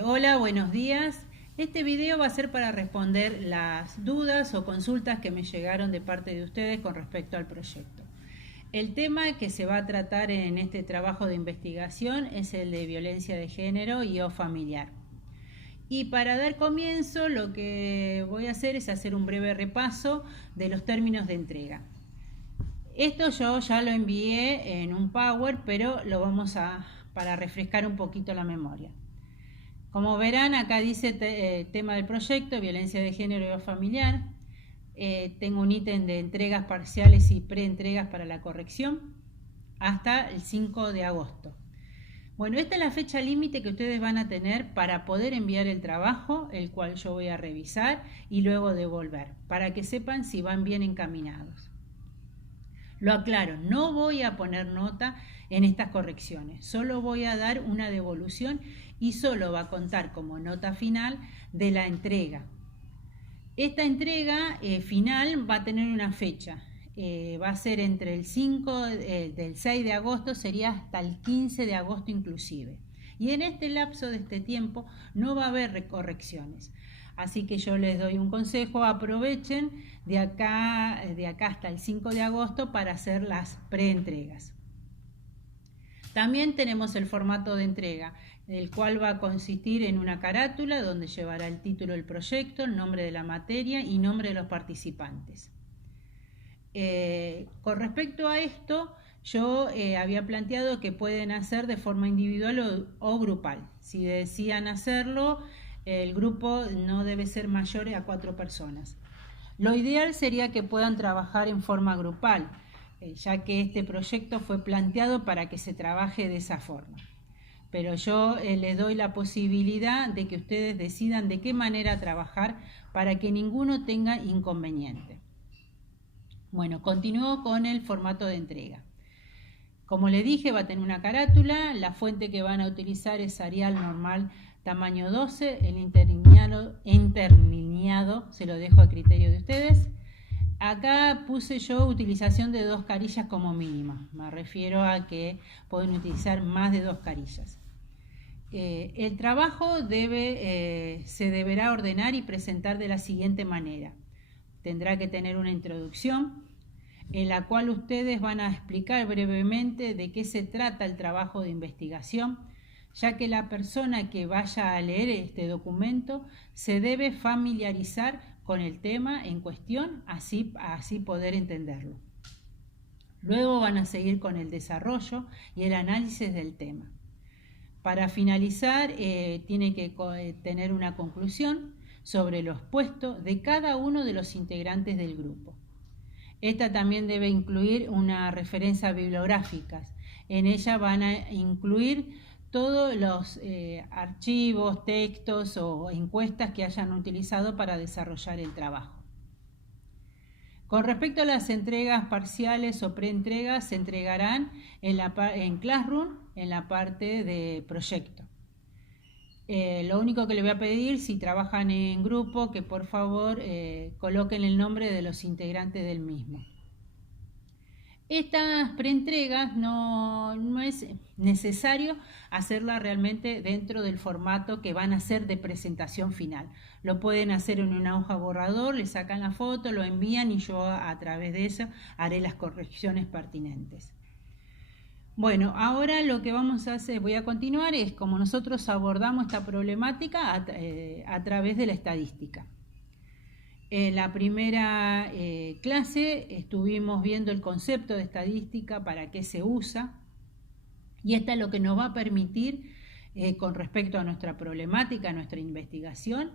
Hola, buenos días. Este video va a ser para responder las dudas o consultas que me llegaron de parte de ustedes con respecto al proyecto. El tema que se va a tratar en este trabajo de investigación es el de violencia de género y o familiar. Y para dar comienzo, lo que voy a hacer es hacer un breve repaso de los términos de entrega. Esto yo ya lo envié en un Power, pero lo vamos para refrescar un poquito la memoria. Como verán, acá dice tema del proyecto, violencia de género y familiar. Tengo un ítem de entregas parciales y preentregas para la corrección hasta el 5 de agosto. Bueno, esta es la fecha límite que ustedes van a tener para poder enviar el trabajo, el cual yo voy a revisar y luego devolver, para que sepan si van bien encaminados. Lo aclaro, no voy a poner nota en estas correcciones, solo voy a dar una devolución y solo va a contar como nota final de la entrega. Esta entrega final va a tener una fecha, va a ser entre el 5 del 6 de agosto, sería hasta el 15 de agosto inclusive. Y en este lapso de este tiempo no va a haber correcciones. Así que yo les doy un consejo, aprovechen de acá hasta el 5 de agosto para hacer las preentregas. También tenemos el formato de entrega, el cual va a consistir en una carátula donde llevará el título del proyecto, el nombre de la materia y nombre de los participantes. Con respecto a esto, yo había planteado que pueden hacer de forma individual o grupal. Si decían hacerlo, el grupo no debe ser mayor a 4 personas. Lo ideal sería que puedan trabajar en forma grupal, ya que este proyecto fue planteado para que se trabaje de esa forma. Pero yo les doy la posibilidad de que ustedes decidan de qué manera trabajar para que ninguno tenga inconveniente. Bueno, continúo con el formato de entrega. Como les dije, va a tener una carátula, la fuente que van a utilizar es Arial normal tamaño 12, el interlineado se lo dejo a criterio de ustedes. Acá puse yo utilización de 2 carillas como mínima, me refiero a que pueden utilizar más de 2 carillas. El trabajo se deberá ordenar y presentar de la siguiente manera. Tendrá que tener una introducción en la cual ustedes van a explicar brevemente de qué se trata el trabajo de investigación, ya que la persona que vaya a leer este documento se debe familiarizar con el tema en cuestión, así poder entenderlo. Luego van a seguir con el desarrollo y el análisis del tema. Para finalizar, tiene que tener una conclusión sobre lo expuesto de cada uno de los integrantes del grupo. Esta también debe incluir una referencia bibliográfica. En ella van a incluir todos los archivos, textos o encuestas que hayan utilizado para desarrollar el trabajo. Con respecto a las entregas parciales o preentregas, se entregarán en Classroom en la parte de proyecto. Lo único que les voy a pedir, si trabajan en grupo, que por favor coloquen el nombre de los integrantes del mismo. Estas preentregas no es necesario hacerlas realmente dentro del formato que van a hacer de presentación final. Lo pueden hacer en una hoja borrador, le sacan la foto, lo envían y yo a través de eso haré las correcciones pertinentes. Bueno, ahora lo que vamos a hacer, voy a continuar, es como nosotros abordamos esta problemática a través de la estadística. En la primera clase estuvimos viendo el concepto de estadística, para qué se usa, y esta es lo que nos va a permitir, con respecto a nuestra problemática, a nuestra investigación,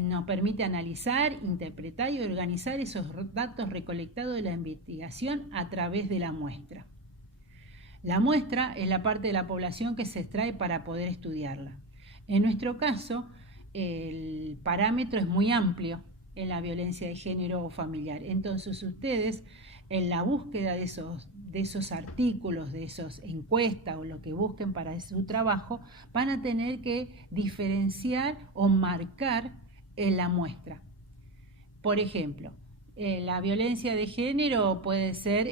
nos permite analizar, interpretar y organizar esos datos recolectados de la investigación a través de la muestra. La muestra es la parte de la población que se extrae para poder estudiarla. En nuestro caso, el parámetro es muy amplio en la violencia de género o familiar. Entonces ustedes, en la búsqueda de esos artículos, de esas encuestas o lo que busquen para su trabajo, van a tener que diferenciar o marcar en la muestra. Por ejemplo, La violencia de género puede ser,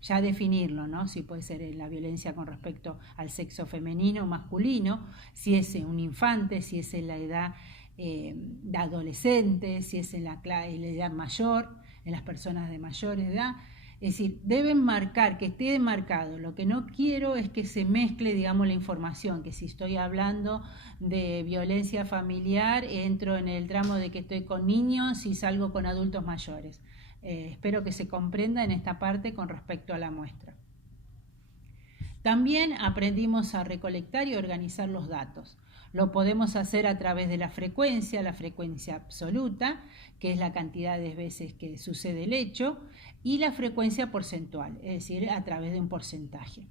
ya definirlo, ¿no? Si puede ser la violencia con respecto al sexo femenino o masculino, si es un infante, si es en la edad de adolescente, si es en la edad mayor, en las personas de mayor edad. Es decir, deben marcar, que esté marcado. Lo que no quiero es que se mezcle, digamos, la información, que si estoy hablando de violencia familiar, entro en el tramo de que estoy con niños y salgo con adultos mayores. Espero que se comprenda en esta parte con respecto a la muestra. También aprendimos a recolectar y organizar los datos. Lo podemos hacer a través de la frecuencia absoluta, que es la cantidad de veces que sucede el hecho, y la frecuencia porcentual, es decir, a través de un porcentaje.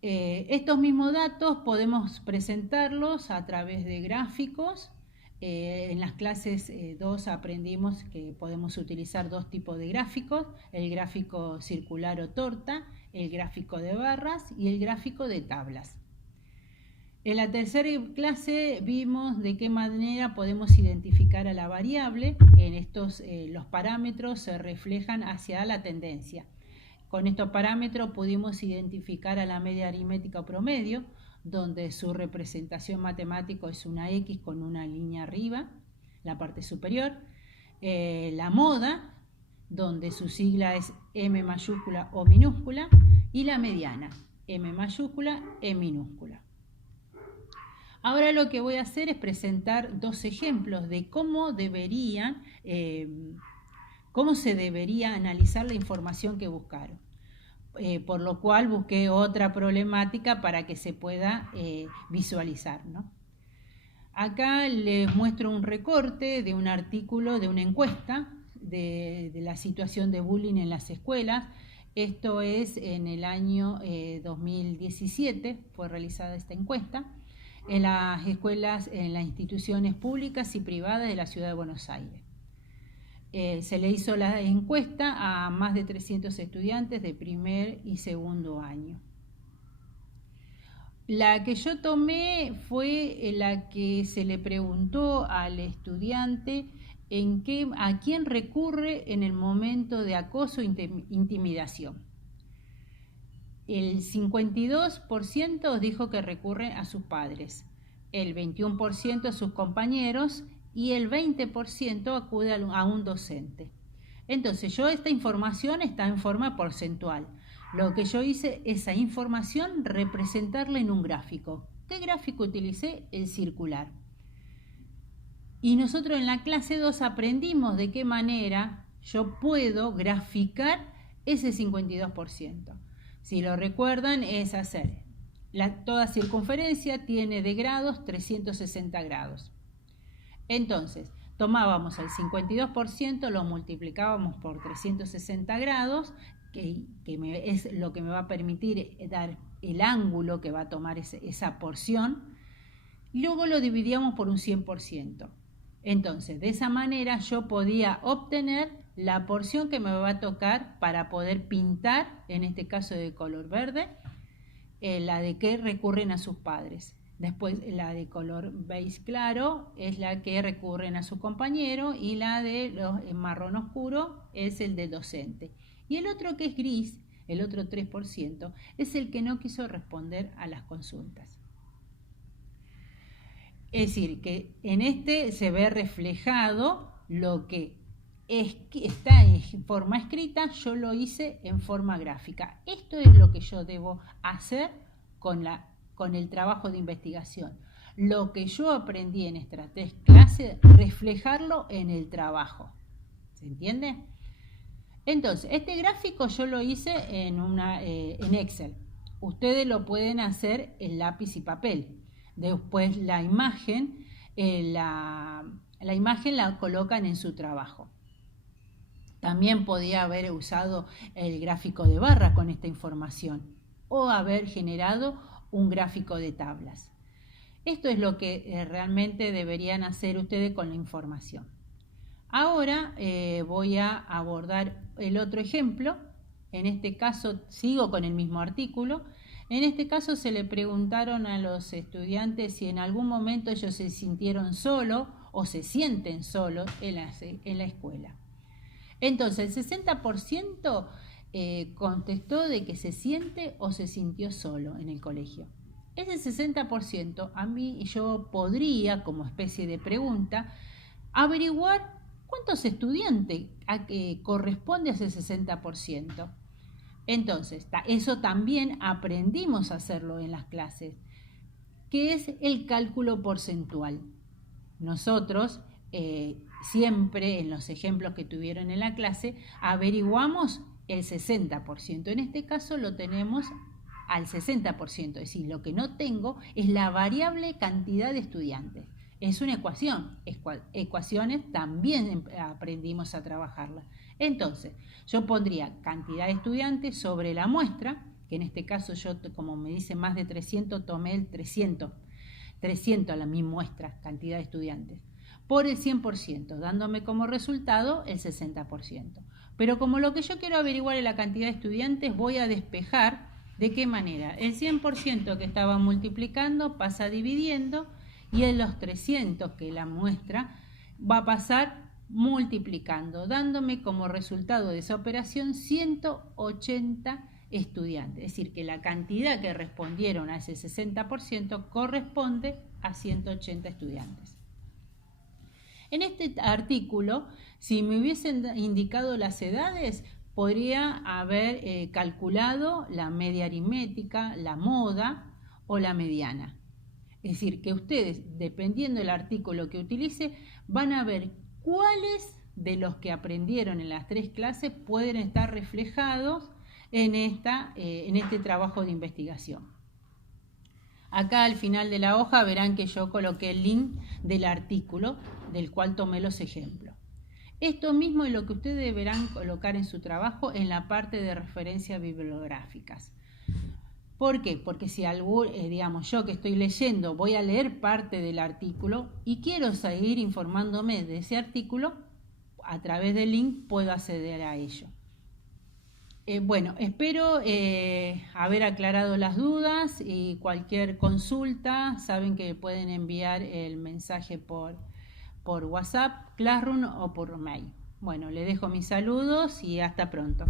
Estos mismos datos podemos presentarlos a través de gráficos. En las clases 2 aprendimos que podemos utilizar dos tipos de gráficos, el gráfico circular o torta, el gráfico de barras y el gráfico de tablas. En la tercera clase vimos de qué manera podemos identificar a la variable. En estos los parámetros se reflejan hacia la tendencia. Con estos parámetros pudimos identificar a la media aritmética o promedio, donde su representación matemática es una X con una línea arriba, la parte superior. La moda, donde su sigla es M mayúscula o minúscula, y la mediana, M mayúscula, E minúscula. Ahora lo que voy a hacer es presentar dos ejemplos de cómo se debería analizar la información que buscaron. Por lo cual busqué otra problemática para que se pueda visualizar, ¿no? Acá les muestro un recorte de un artículo de una encuesta de la situación de bullying en las escuelas. Esto es en el año 2017, fue realizada esta encuesta, en las escuelas, en las instituciones públicas y privadas de la ciudad de Buenos Aires. Se le hizo la encuesta a más de 300 estudiantes de primer y segundo año. La que yo tomé fue la que se le preguntó al estudiante a quién recurre en el momento de acoso e intimidación. El 52% dijo que recurre a sus padres, el 21% a sus compañeros y el 20% acude a un docente. Entonces, esta información está en forma porcentual. Lo que yo hice, esa información, representarla en un gráfico. ¿Qué gráfico utilicé? El circular. Y nosotros en la clase 2 aprendimos de qué manera yo puedo graficar ese 52%. Si lo recuerdan, es hacer. Toda circunferencia tiene de grados 360 grados. Entonces, tomábamos el 52%, lo multiplicábamos por 360 grados, que es lo que me va a permitir dar el ángulo que va a tomar esa porción, y luego lo dividíamos por un 100%. Entonces, de esa manera yo podía obtener la porción que me va a tocar para poder pintar, en este caso de color verde, la de que recurren a sus padres. Después la de color beige claro es la que recurren a su compañero y la de marrón oscuro es el del docente. Y el otro que es gris, el otro 3%, es el que no quiso responder a las consultas. Es decir, que en este se ve reflejado lo que está en forma escrita, yo lo hice en forma gráfica. Esto es lo que yo debo hacer con el trabajo de investigación. Lo que yo aprendí en estas 3 clases, reflejarlo en el trabajo. ¿Se entiende? Entonces, este gráfico yo lo hice en Excel. Ustedes lo pueden hacer en lápiz y papel. Después la imagen la colocan en su trabajo. También podía haber usado el gráfico de barra con esta información o haber generado un gráfico de tablas. Esto es lo que realmente deberían hacer ustedes con la información. Ahora voy a abordar el otro ejemplo. En este caso sigo con el mismo artículo. En este caso se le preguntaron a los estudiantes si en algún momento ellos se sintieron solos o se sienten solos en la escuela. Entonces, el 60% contestó de que se siente o se sintió solo en el colegio. Ese 60%, a mí yo podría, como especie de pregunta, averiguar cuántos estudiantes corresponde a ese 60%. Entonces, eso también aprendimos a hacerlo en las clases, que es el cálculo porcentual. Nosotros siempre en los ejemplos que tuvieron en la clase averiguamos el 60%. En este caso lo tenemos al 60%, es decir, lo que no tengo es la variable cantidad de estudiantes. Es una ecuación, ecuaciones también aprendimos a trabajarlas. Entonces, yo pondría cantidad de estudiantes sobre la muestra, que en este caso yo, como me dice más de 300, tomé el 300 a la mi muestra, cantidad de estudiantes, por el 100%, dándome como resultado el 60%. Pero como lo que yo quiero averiguar es la cantidad de estudiantes, voy a despejar de qué manera. El 100% que estaba multiplicando pasa dividiendo y en los 300 que la muestra va a pasar multiplicando, dándome como resultado de esa operación 180 estudiantes. Es decir, que la cantidad que respondieron a ese 60% corresponde a 180 estudiantes. En este artículo, si me hubiesen indicado las edades, podría haber calculado la media aritmética, la moda o la mediana. Es decir, que ustedes, dependiendo del artículo que utilice, van a ver cuáles de los que aprendieron en las 3 clases pueden estar reflejados en este trabajo de investigación. Acá al final de la hoja verán que yo coloqué el link del artículo del cual tomé los ejemplos. Esto mismo es lo que ustedes deberán colocar en su trabajo en la parte de referencias bibliográficas. ¿Por qué? Porque si digamos, yo que estoy leyendo voy a leer parte del artículo y quiero seguir informándome de ese artículo, a través del link puedo acceder a ello. Bueno, espero haber aclarado las dudas y cualquier consulta, saben que pueden enviar el mensaje por WhatsApp, Classroom o por mail. Bueno, les dejo mis saludos y hasta pronto.